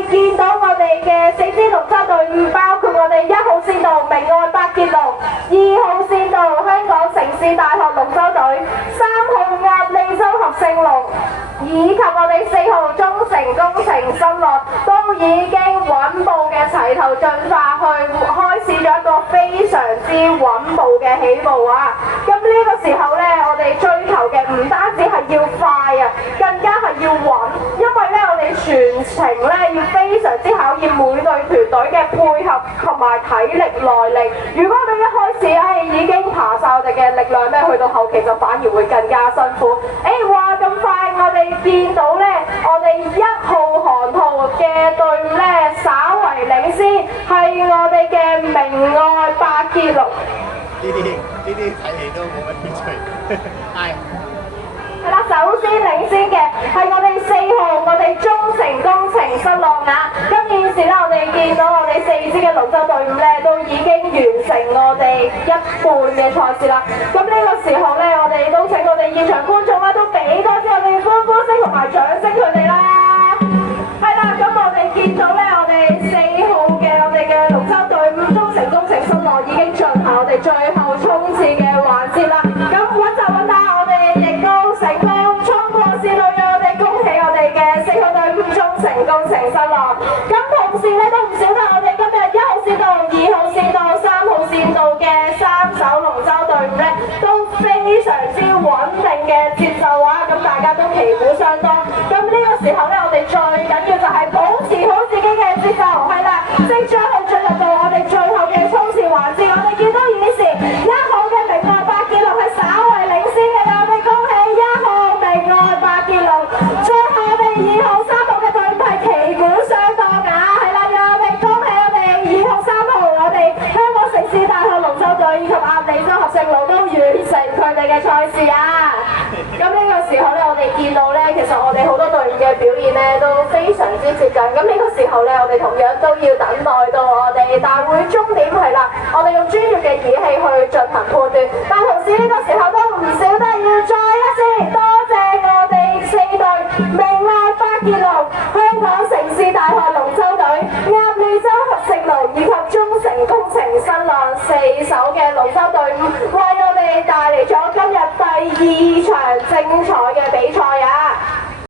哋見到我哋嘅4支龍舟隊伍，包括我哋1號線道明愛百傑龍、2號線道香港城市大學龍舟隊、3號鴨脷洲合勝龍，以及我哋4號中城工程新樂，都已經穩步嘅齊頭進化去開始咗一個非常之穩步嘅起步啊！咁呢個時候呢，我哋追求嘅唔單止係要快啊，更加係要穩，因為呢，我哋全程呢要非常之考驗每隊團隊嘅配合同埋體力耐力。如果我哋一開始已經爬晒我哋嘅力量呢，去到後期就反而會更加辛苦。哇咁快我哋見到呢，我哋1號航圖嘅隊伍呢，稍為領先，係我哋嘅明愛百傑龍。呢啲睇戲都冇乜興趣。係啦，首先領先嘅係我哋4號，我哋中城工程新樂額。咁現時咧，我哋見到我哋4支嘅龍舟隊伍咧，都已經完成我哋一半嘅賽事啦。咁呢個時候咧，我哋都請我哋現場觀眾啦，都俾多啲我哋歡呼聲同埋掌聲佢哋啦。係啦，咁我哋見到咧，我哋4號嘅我哋嘅龍舟隊伍中城工程新樂已經進行我哋最後衝刺嘅環節啦。咁穩陣穩打，我哋亦都成功衝過線路，讓我哋恭喜我哋嘅4號隊伍中城工程新樂。咁同時咧都唔少得我哋今日1號線道、2號線道、3號線道嘅3艘龍舟隊伍咧，都非常之穩定嘅節奏啊！咁大家都旗鼓相當。咁呢個時候咧，我哋最緊要就係保持好自己嘅節奏，係啦，即將去進入到我哋最後嘅衝刺環節。我哋見到現時1號嘅明愛百傑龍係稍為領先嘅啦，我哋恭喜1號明愛百傑龍。最後我哋2號、3號嘅隊伍係旗鼓相當㗎，係啦，讓我哋恭喜我哋2號、3號，我哋香港城市大學龍舟隊以及鴨脷洲合勝龍都完成佢哋嘅賽事啊！咁呢個時候咧，我哋見到咧，其實我哋好多隊伍嘅表現咧都非常之接近。咁呢個時候咧，我哋同樣都要等待到我哋大會終點係啦，我哋用專業嘅儀器去進行判斷。但同時呢個時候都唔少得要再一次多謝我哋4隊明愛百傑龍、香港城市大學龍舟隊、鴨脷洲合勝龍以及中城工程新樂4艘嘅龍舟隊伍，為我哋帶嚟咗今日第2場精彩嘅比賽啊！